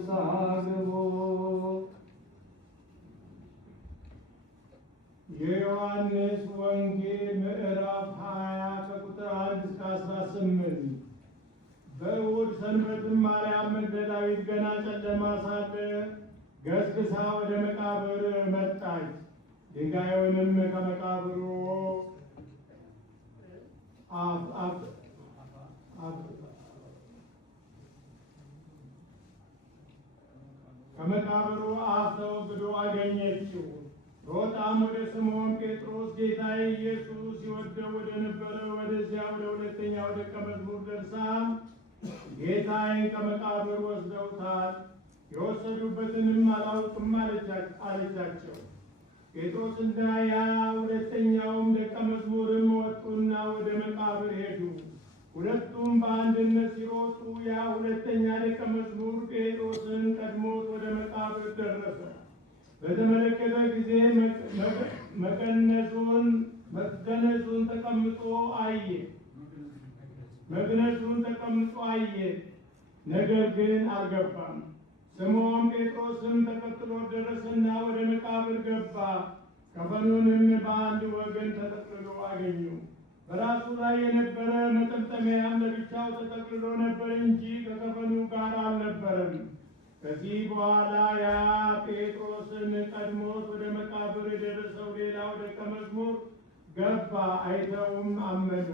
ንስሐ ግቡ። የዮሐንስ ወንጌል ምዕራፍ 20 ከቁጥር 1 እስከ 18። በእሑድ ሰንበትም ማርያም መግደላዊት ገና ጨለማ ሳለ ገስግሳ ወደ መቃብር መጣች። ድንጋዩንም ከመቃብሩ አፍ ተወግዶ አገኘችው። ሮጣም ወደ ስምዖን ጴጥሮስ ጌታዬ ኢየሱስ ይወደው ወደ ነበረ ወደዚያ ወደ ሁለተኛው ደቀ መዝሙር ደርሳ ጌታዬን ከመቃብር ወስደውታል፣ የወሰዱበትንም አላውቅም አለቻቸው። ጴጥሮስና ያ ሁለተኛውም ደቀ መዝሙርም ወጡና ወደ መቃብር ሄዱ። ሁለቱም በአንድነት ሲሮጡ ያ ሁለተኛ ደቀ መዝሙር ጴጥሮስን ቀድሞት ወደ መቃብር ደረሰ። በተመለከተ ጊዜ መግነዙን ተቀምጦ አየ፣ ነገር ግን አልገባም። ስምዖን ጴጥሮስም ተከትሎ ደረሰና ወደ መቃብር ገባ። ከፈኑንም በአንድ ወገን ተጠቅልሎ አገኘው። በራሱ ላይ የነበረ መጠምጠሚያም ለብቻው ተጠቅልሎ ነበር እንጂ ከከፈኑ ጋር አልነበረም። ከዚህ በኋላ ያ ጴጥሮስን ቀድሞት ወደ መቃብር የደረሰው ሌላው ደቀ መዝሙር ገባ፣ አይተውም አመኑ።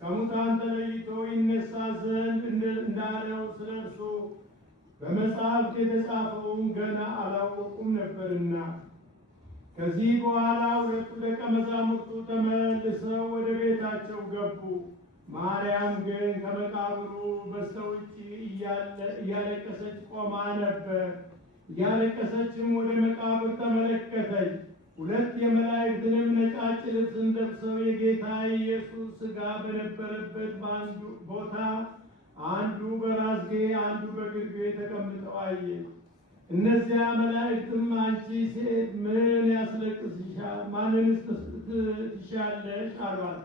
ከሙታን ተለይቶ ይነሳ ዘንድ እንዳለው ስለ እርሱ በመጽሐፍት የተጻፈውን ገና አላወቁም ነበርና። ከዚህ በኋላ ሁለቱ ደቀ መዛሙርቱ ተመልሰው ወደ ቤታቸው ገቡ። ማርያም ግን ከመቃብሩ በስተውጭ እያለቀሰች ቆማ ነበር። እያለቀሰችም ወደ መቃብር ተመለከተች። ሁለት የመላእክትንም ነጫጭ ልብስን ለብሰው የጌታ ኢየሱስ ሥጋ በነበረበት በአንዱ ቦታ አንዱ በራስጌ አንዱ በግርጌ ተቀምጠው አየች። እነዚያ መላእክትም አንቺ ሴት ምን ያስለቅስሻል? ማንንስ ትሻለሽ? አሏት።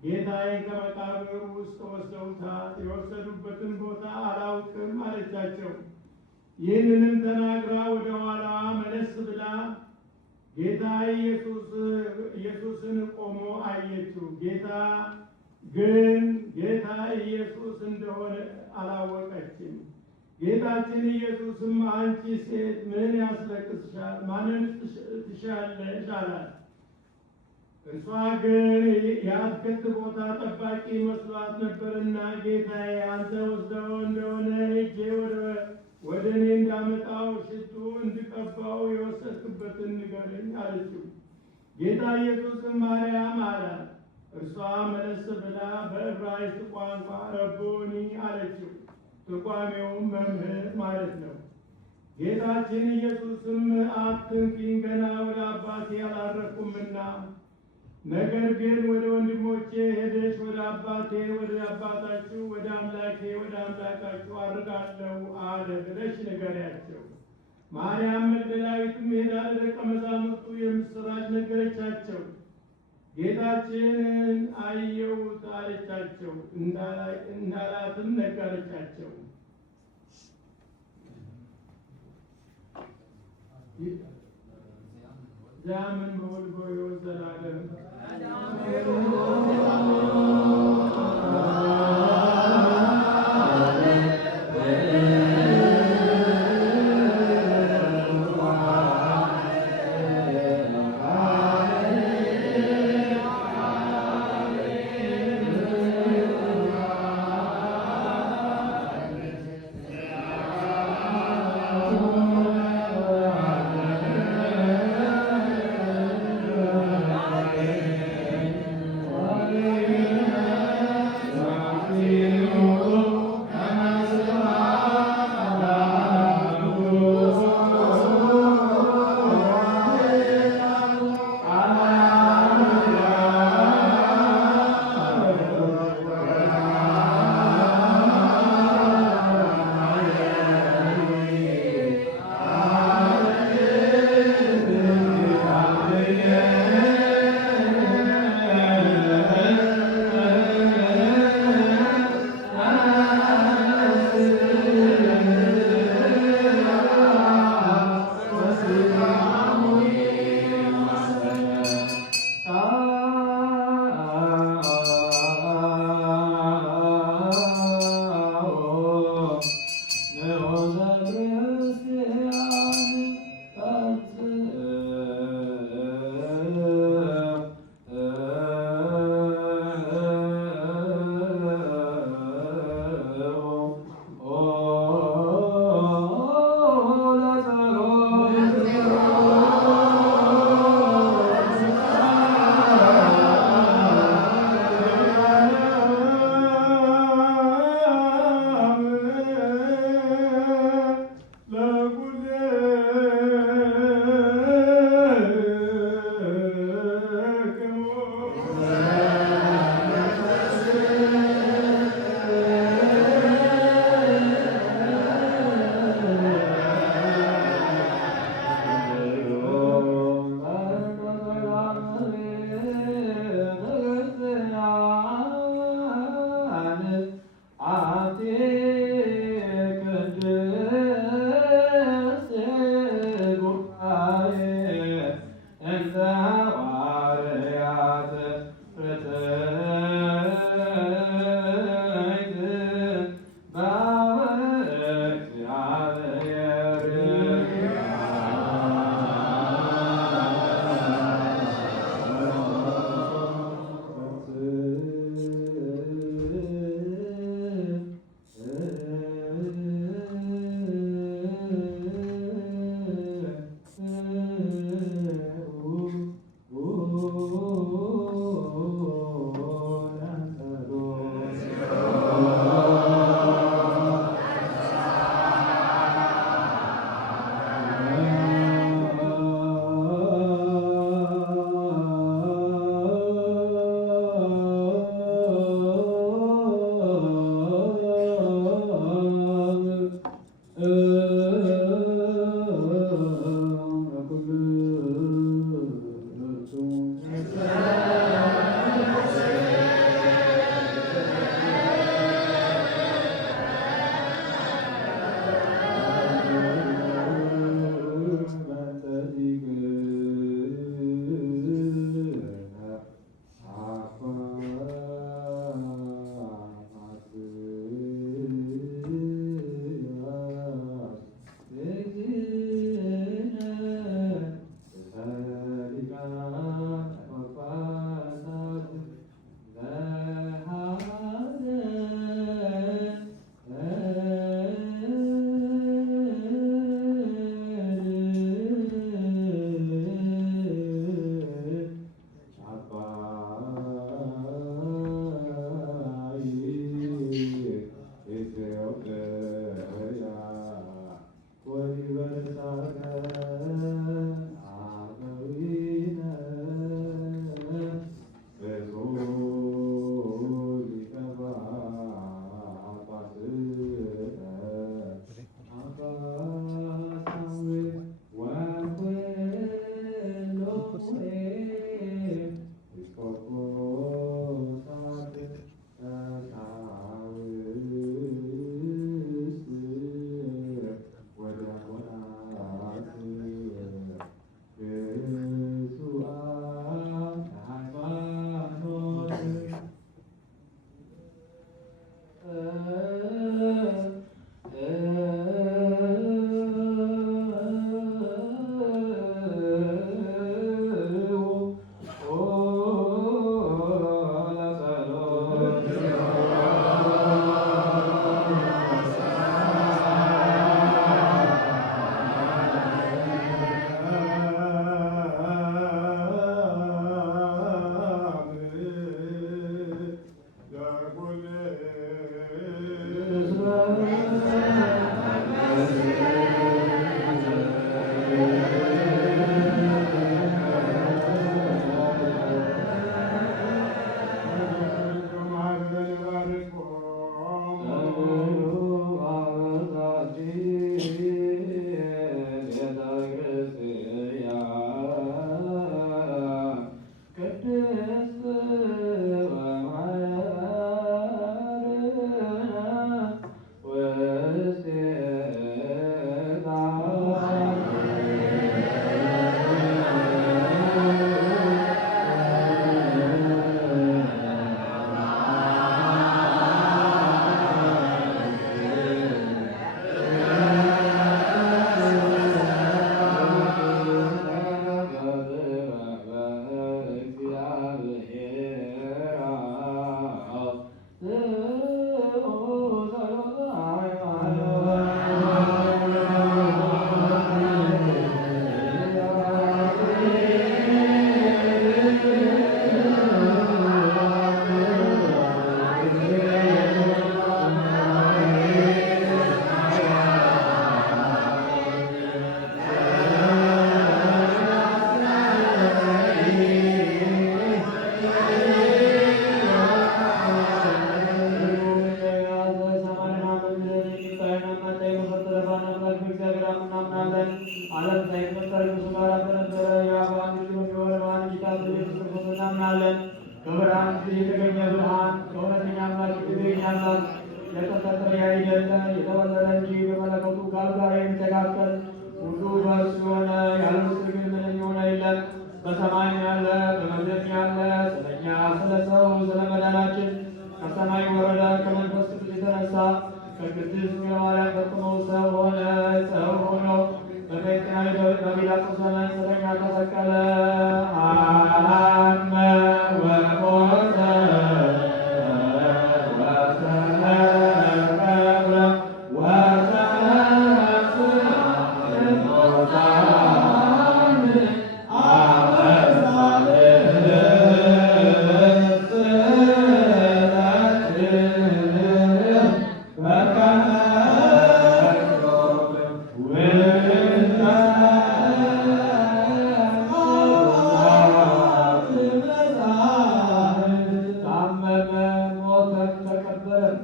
ጌታዬን ከመቃብር ውስጥ ወስደውታል፣ የወሰዱበትን ቦታ አላውቅም አለቻቸው። ይህንንም ተናግራ ወደ ኋላ መለስ ብላ ጌታ ኢየሱስን ቆሞ አየችው። ጌታ ኢየሱስ እንደሆነ አላወቀችም። ጌታችን ኢየሱስም አንቺ ሴት ምን ያስለቅስሻል? ማንን ትሻለሽ? አላት። እርሷ ግን የአትክልት ቦታ ጠባቂ መስሏት ነበርና ጌታዬ አንተ ወስደው እንደሆነ ሄጄ ወደ እኔ እንዳመጣው ሽቱ እንድቀባው የወሰድክበትን ንገረኝ አለችው። ጌታ ኢየሱስም ማርያም አላት። እርሷ መለስ ብላ በዕብራይስጥ ቋንቋ ረቦኒ አለችው። ትርጓሜውም መምህር ማለት ነው። ጌታችን ኢየሱስም አትንኪኝ፣ ገና ወደ አባቴ አላረኩምና፣ ነገር ግን ወደ ወንድሞቼ ሄደሽ ወደ አባቴ ወደ አባታችሁ ወደ አምላኬ ወደ አምላካችሁ አድርጋለሁ አለ ብለሽ ንገሪያቸው። ማርያም መግደላዊትም ሄዳ ለደቀ መዛሙርቱ የምስራች ነገረቻቸው። ጌታችንን አየሁት አለቻቸው፣ እንዳላትም ነገረቻቸው። ዘአምን በወልድ ወሕይወት ዘላለም ዓለም ሳይፈጠር ከእርሱ ጋር በነበረ የአብ አንድ ልጅ በሚሆን በአንድ ጌታ በኢየሱስ ክርስቶስ እናምናለን። ከብርሃን የተገኘ ብርሃን፣ ከእውነተኛ አምላክ የተገኘ አምላክ፣ የተፈጠረ ያይደለ የተወለደ እንጂ በመለኮቱ ከአብ ጋር የሚተካከል ሁሉ በእርሱ የሆነ ያለ እርሱ ግን ምንም የሆነ የለም። በሰማይም ያለ በምድርም ያለ ስለኛ ስለ ሰው ስለ መዳናችን ከሰማይ ወረደ። ከመንፈስ ቅዱስ የተነሳ ከቅድስት ማርያም ፈጽሞ ሰው ሆነ። ሰው ሆኖ በጲላጦስ ዘመን ስለኛ ተሰቀለ። አመ ወሞተ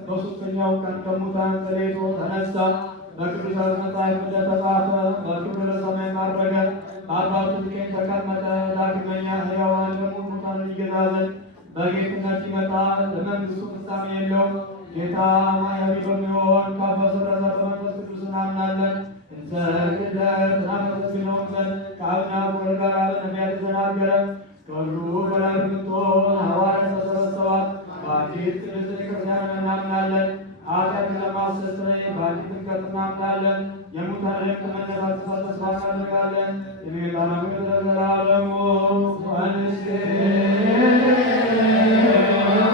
በሦስተኛው ቀን ከሙታን ተለይቶ ተነሳ። በቅዱሳት መጻሕፍት እንደተጻፈ በክብር ሰማይ ዐረገ፣ በአባቱ ቀኝ ተቀመጠ። ዳግመኛ ሕያዋን ለሞቱ ሙታን ይገዛ ዘንድ በጌትነት ይመጣል። ለመንግሥቱ ፍጻሜ የለውም። ጌታ ማያዊ በሚሆን ከአብ በሰረጸ በመንፈስ ቅዱስ እናምናለን። እንሰግድለት እናመሰግነውም ዘንድ ከአብና ከወልድ ጋር በነቢያት ተናገረ። ከሁሉ በላይ የምትሆን ሐዋርያት ተሰበሰባት። በአንዲት ቅድስት ቤተክርስቲያን እናምናለን። ኃጢአትን ለማስተስረይ በአንዲት ጥምቀት እናምናለን። የሙታንን ከመነሳት ተስፋ